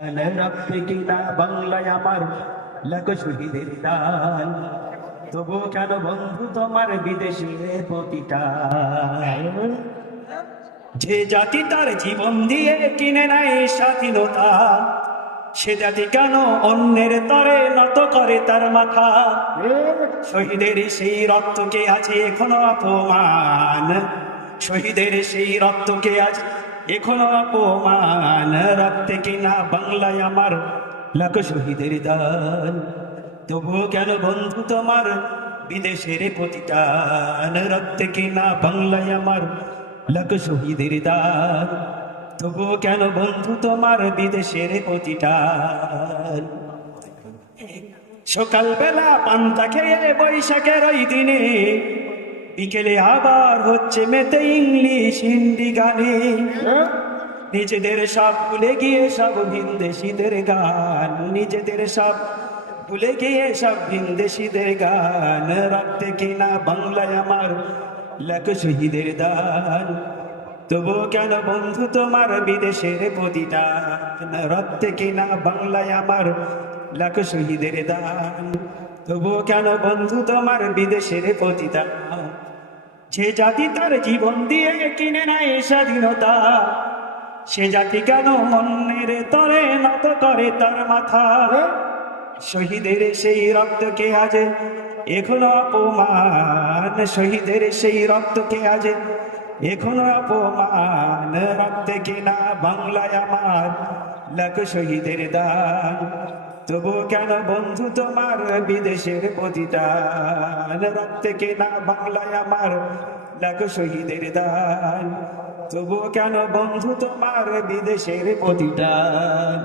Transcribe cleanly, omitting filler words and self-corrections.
রক্তে কিনা বাংলায় আমার লাখো শহীদের দান, তবু কেন বন্ধু তোমার বিদেশে প্রতিটান? যে জাতি তার জীবন দিয়ে কিনে নেয় স্বাধীনতা, সে জাতি কেন অন্যের তরে নত করে তার মাথা? শহীদের সেই রক্তকে আছে এখনো অপমান, শহীদের সেই রক্তকে আছে এখনো অপমান। রক্তে কিনা বাংলায় আমার লাখো শহীদের দান, তবু কেন বন্ধু তোমার বিদেশের প্রতিটান? রক্তে কিনা বাংলায় আমার লাখো শহীদের দান, তবু কেন বন্ধু তোমার বিদেশের প্রতিটান? সকালবেলা পান্তা খেয়ে বৈশাখের ওই দিনে, বিকেলে আবার হচ্ছে মেতে ইংলিশ হিন্দি গানে। নিজেদের সব ভুলে গিয়ে সব ভিনদেশীদের গান, নিজেদের সব ভুলে গিয়ে সব ভিনদেশীদের গান। রক্তে কিনা বাংলায় আমার লাখো শহীদের দান, তবু কেন বন্ধু তোমার বিদেশের প্রতিটান? রক্তে কিনা বাংলায় আমার লাখো শহীদের দান, তবু কেন বন্ধু তোমার বিদেশের প্রতিটান? যে জাতি তার জীবন দিয়ে কিনে নেয় স্বাধীনতা, সে জাতি কেন অন্যের তরে নত করে তার মাথা? শহীদের সেই রক্তকে আজ এখনো অপমান, শহীদের সেই রক্তকে আজ এখনো অপমান। রক্তে কিনা বাংলায় আমার লাখো শহীদের দান, তবু কেন বন্ধু তোমার বিদেশের প্রতিটান? রক্তে কিনা বাংলায় আমার লাখো শহীদের দান, তবু কেন বন্ধু তোমার বিদেশের প্রতিটান?